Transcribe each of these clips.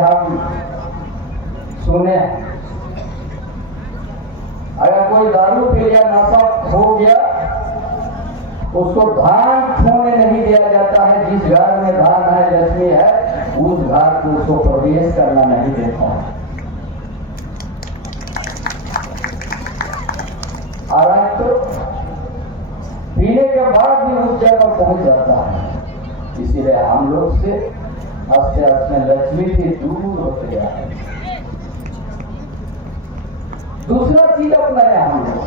हम सुने, अगर कोई दारू पी लिया, नशा हो गया, उसको धान छूने नहीं दिया जाता है। जिस घर में धान है, लक्ष्मी है, उस घर को उसको प्रवेश करना नहीं देता है। और आज तो पीने के बाद भी उस जगह पहुंच जाता है। इसीलिए हम लोग से आस्ते आस्ते लक्ष्मी से दूर होते जा रहे हैं। दूसरा चीज अपनाया हम लोग,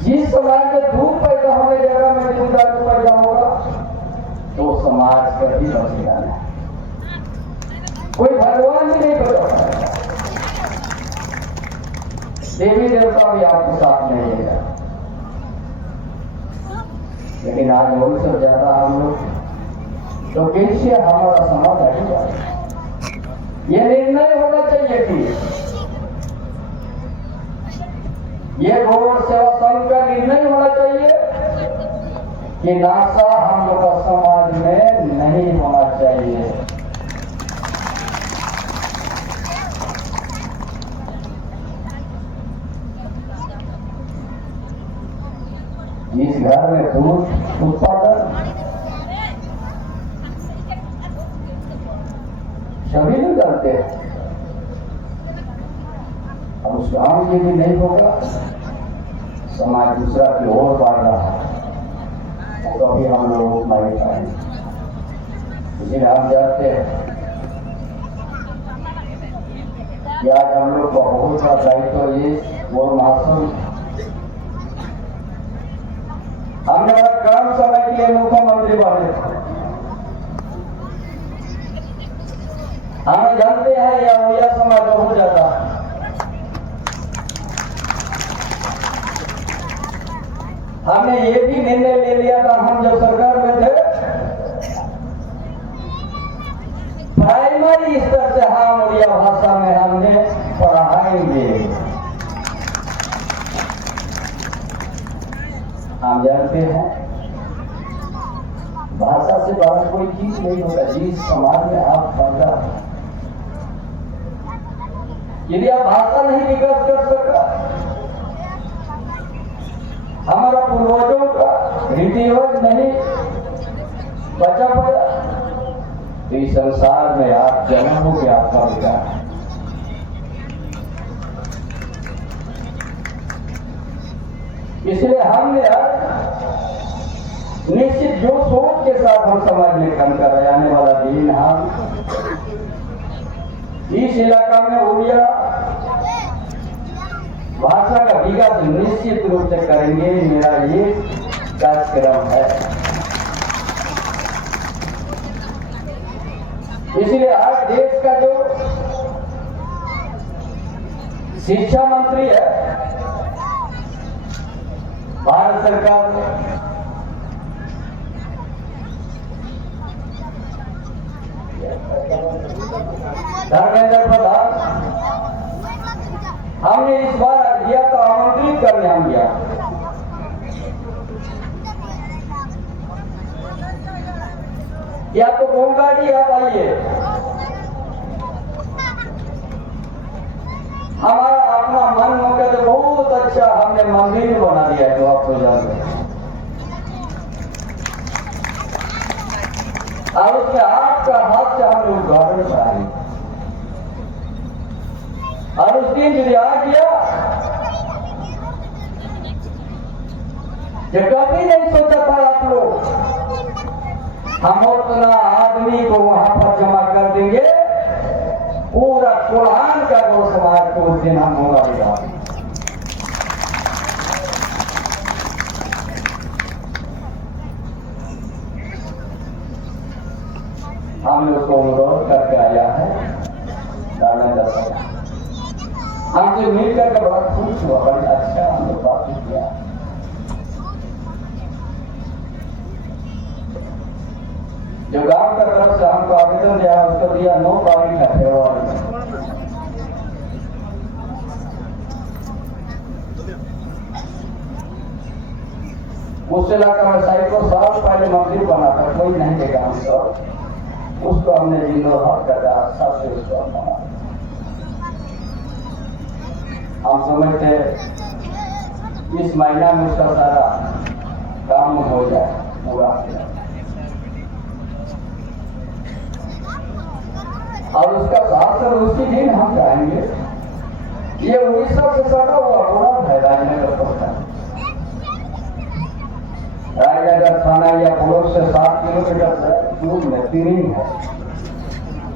जिस समाज में दूध पैदा होने जगह में दूध दारू पैदा होगा तो समाज कभी बचेगा नहीं। कोई भगवान भी नहीं बचा पाएगा, देवी देवता भी आपको साथ नहीं देगा। लेकिन आज और सब ज्यादा हम लोग तो कैसे हमारा समाज आगे जाएगा। ये निर्णय होना चाहिए कि ये गौरव सेवा संघ का निर्णय होना चाहिए कि नासा हम लोग का समाज में नहीं होना चाहिए। इस घर में दूध उत्पादन सभी लोग जानते हैं, अब उस गांव के भी नहीं होगा, समाज दूसरा की ओर बढ़ रहा है, तो भी हम लोग नहीं पाएंगे। इसलिए हम जानते हैं कि आज हम लोग को बहुत सा दायित्व ये वो मौसम हमने बड़ा कम समय के लिए मुख्यमंत्री बने। हमें जानते हैं यह समाज बहुत ज्यादा, हमने ये भी निर्णय ले लिया था हम जब सरकार में थे, प्राइमरी स्तर से हम उड़िया भाषा में हमने पढ़ाएंगे। हम जानते हैं भाषा से बड़ा कोई चीज नहीं होता। जिस समाज में आप पैदा, यदि आप भाषा नहीं विकास कर सका, हमारा पूर्वजों का रीति रिवाज नहीं बचा पाया, तो इस संसार में आप जन्म हो के आपका विकास। इसलिए हमने निश्चित जो सोच के साथ हम समाज में काम कर रहे, आने वाला दिन हम इस इलाका में उड़िया भाषा का विकास निश्चित रूप से करेंगे। मेरा ये कार्यक्रम है। इसलिए आज देश का जो शिक्षा मंत्री है भारत सरकार ने, धर्मेंद्र प्रधान, हमने इस बार दिया तो आमंत्रित करने हम गया। या तो गोंगाड़ी आप आइए, हमारा अपना मन हो गया तो बहुत अच्छा हमने मंदिर बना दिया है, तो आप तो जानते हैं। और उसमें आपका हाथ से हम लोग उद्घाटन कराएंगे। और उस दिन यदि आ गया, जो कभी नहीं सोचा था आप लोग, हम उतना आदमी को वहां पर जमा कर देंगे, पूरा कुरान का गौ समाज को उस दिन हम होगा दिखा। हमने उसको अनुरोध करके आया है, हमसे मिलकर के बड़ा खुश हुआ, बड़ी अच्छा हमने बात किया। जो गांव का तरफ से हमको आवेदन दिया, उसको दिया 9 तारीख है फरवरी में। उस इलाका में 100 साल पहले मंदिर बना था, कोई नहीं देगा हम सब। उसको हमने जीर्णोद्धार करके अच्छा से उसको अपना हम समझते इस महीना में उसका सारा काम हो जाए पूरा। और उसका शास्त्र उसी दिन हम जाएंगे। ये उड़ीसा से सटा हुआ पूरा है राजनगर पड़ता है। राजनगर थाना या पुलिस से 7 किलोमीटर दूर में तिरिंग है,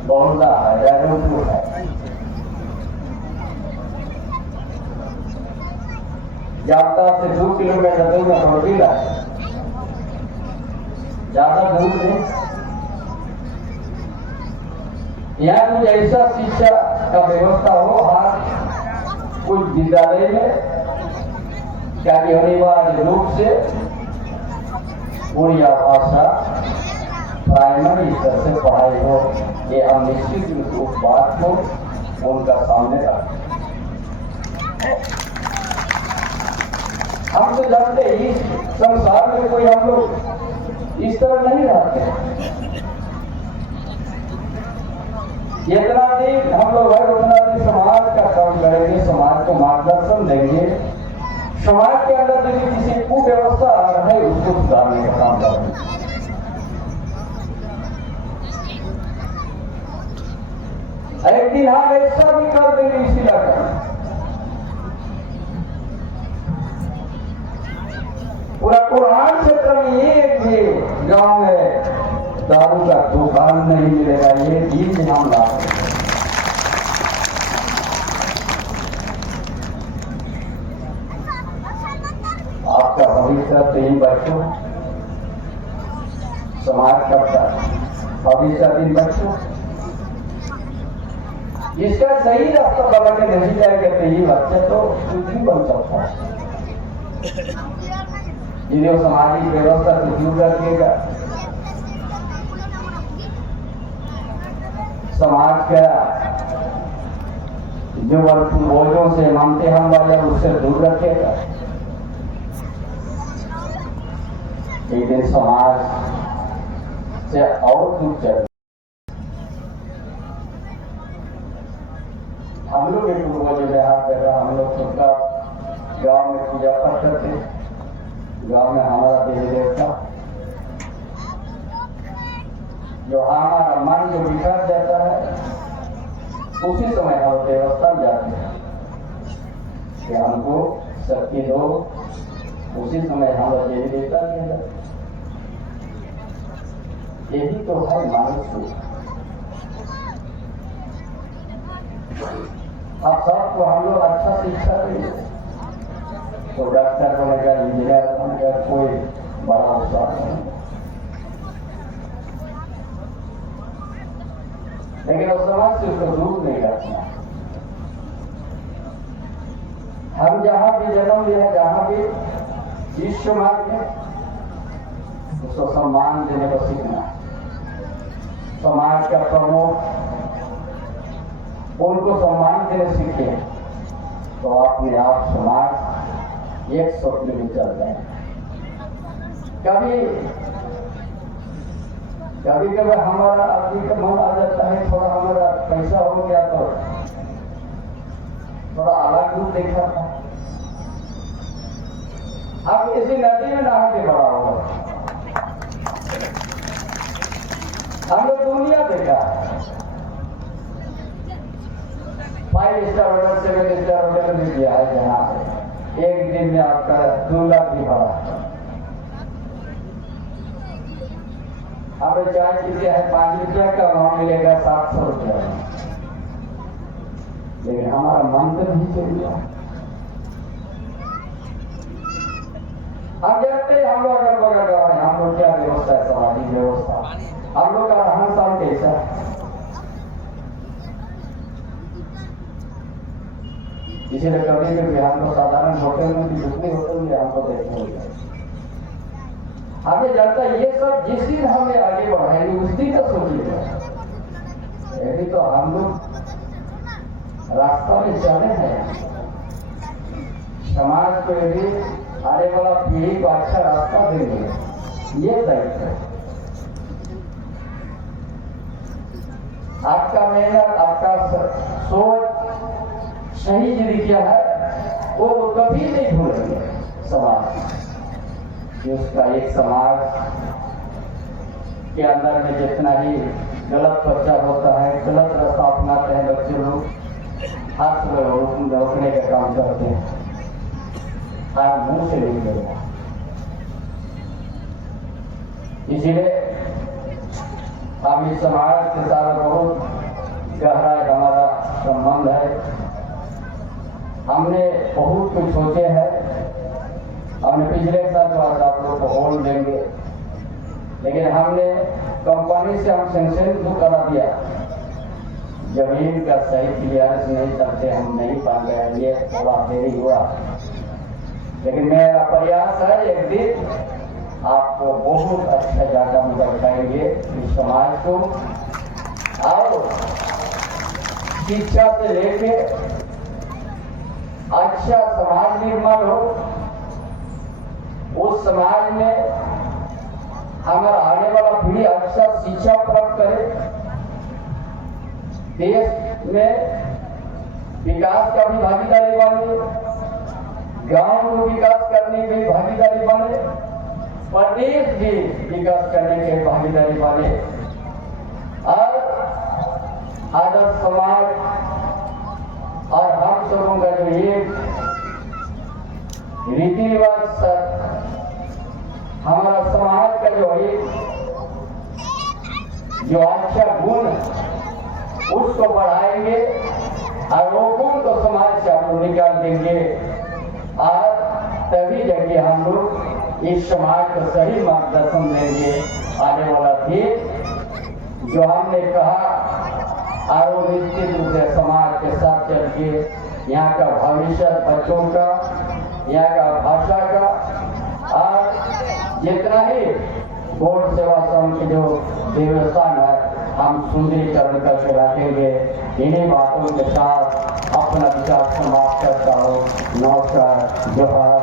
बहुला है, जयरामपुर है। जाता से 2 किलोमीटर दूर में रोटीला है, ज्यादा दूर नहीं। यहाँ कुछ ऐसा शिक्षा का व्यवस्था हो, कुछ विद्यालय में क्या अनिवार्य रूप से उड़िया भाषा प्राइमरी स्तर से पढ़ाई हो। ये हम निश्चित रूप से उस बात को उनका सामने रखें। हम तो जानते हैं इस संसार में कोई हम लोग इस तरह नहीं रहते हैं। जितना दिन हम लोग है उतना दिन समाज का काम करेंगे, समाज को मार्गदर्शन देंगे। समाज के अंदर यदि किसी कुव्यवस्था आ रहा है उसको सुधारने का काम करेंगे। एक दिन हम ऐसा भी कर देंगे इसी इलाके में, पूरा कुरान क्षेत्र में एक भी गांव में दारू का दुकान नहीं मिलेगा। ये चीज हम ला रहे हैं। आपका भविष्य 3 बच्चों, समाज का भविष्य 3 बच्चों, जिसका सही रास्ता बना के नहीं जाएगा तो ये बच्चा तो कुछ भी बन सकता है। जिन्हें सामाजिक व्यवस्था से दूर रखिएगा, समाज का जो पूर्वजों से मानते हम वाले उससे दूर रखेगा। एक दिन समाज से और दूर चले। हम लोग एक पूर्वज में हाथ दे रहा, हम लोग सबका गांव में पूजा पाठ करते, गांव में हमारा देवी देवता जो हमारा मन जो बिखर जाता है उसी समय हम व्यवस्था जाते हैं कि हमको शक्ति दो, उसी समय हमारा देवी देवता दिया जाता। यही तो है मानव। अब सबको हम लोग अच्छा शिक्षा देंगे तो डॉक्टर बनेगा, इंजीनियर बनेगा, कोई बड़ा उत्साह नहीं। लेकिन उस समाज से उसको दूर नहीं रखना। हम जहां भी जन्म लिया, जहां भी जिस समाज में, उसको सम्मान देने को सीखना। समाज का प्रमुख उनको सम्मान देने सीखे तो अपने आप समाज एक स्वप्न में चल जाए। कभी कभी हमारा आदमी का मन आ जाता है, थोड़ा हमारा पैसा हो गया तो थोड़ा अलग रूप देखा था। अब इसी नदी में नहा के बड़ा होगा। हम लोग दुनिया देखा, 5 स्टार होटल 7 स्टार होटल में गया है, जहाँ एक दिन में आपका 2 लाख भी भरा। अब चाय पीते हैं 5 रुपया का, वहां मिलेगा 700 रुपया। लेकिन हमारा मन तो नहीं चल गया। अब देखते हम लोग अगर बगल गाँव है, हम लोग क्या व्यवस्था है, सामाजिक व्यवस्था, हम लोग का रहन सहन कैसा है। इसीलिए कभी कभी हमको साधारण होटल में भी, दूसरे होटल में हमको देखने हो जाए। हमें जानता है ये सब जिस दिन हमें आगे बढ़ाएंगे उस दिन का सोचिएगा। यदि तो हम लोग रास्ता में चले हैं, समाज को यदि आने वाला पीढ़ी को अच्छा रास्ता देंगे, ये दायित्व है। आपका मेहनत, आपका सोच सही यदि किया है वो कभी नहीं भूलेंगे समाज कि उसका एक समाज के अंदर में जितना ही गलत प्रचार होता है, गलत रास्ता अपनाते हैं बच्चे लोग, हाथ रोकने का काम करते हैं, हाथ मुंह से नहीं लेगा। इसीलिए हम इस समाज के साथ बहुत गहरा हमारा संबंध है। हमने बहुत कुछ सोचे हैं। हमने पिछले साल जो आप लोग को होल्ड देंगे, लेकिन हमने कंपनी से हम सेंक्शन बुक करा दिया। जमीन का सही क्लियरेंस नहीं करते, हम नहीं पा गए, ये थोड़ा देरी हुआ, लेकिन मेरा प्रयास है एक दिन आपको बहुत अच्छा जाकर हम बताएंगे इस समाज को, और शिक्षा से लेके अच्छा समाज निर्माण हो, उस समाज में हमारा आने वाला पीढ़ी अच्छा शिक्षा प्राप्त करे, देश में विकास का भी भागीदारी बने, गांव को विकास करने की भागीदारी बने, प्रदेश भी विकास करने के भागीदारी बने, और आदर्श समाज और हम सबों का जो एक रीति रिवाज, हमारा समाज का जो एक जो अच्छा गुण उसको बढ़ाएंगे और वो गुण को समाज से हम लोग निकाल देंगे, और तभी जगह हम लोग इस समाज को सही मार्गदर्शन देंगे। आने वाला दिन जो हमने कहा, और वो निश्चित रूप से समाज के साथ चल के यहाँ का भविष्य बच्चों का, यहाँ का भाषा का, और जितना ही बोर्ड सेवा संघ की जो व्यवस्था है हम सुंदरीकरण करके रखेंगे। इन्हीं बातों के साथ अपना विचार समाप्त करता हूँ। नमस्कार, जोहार।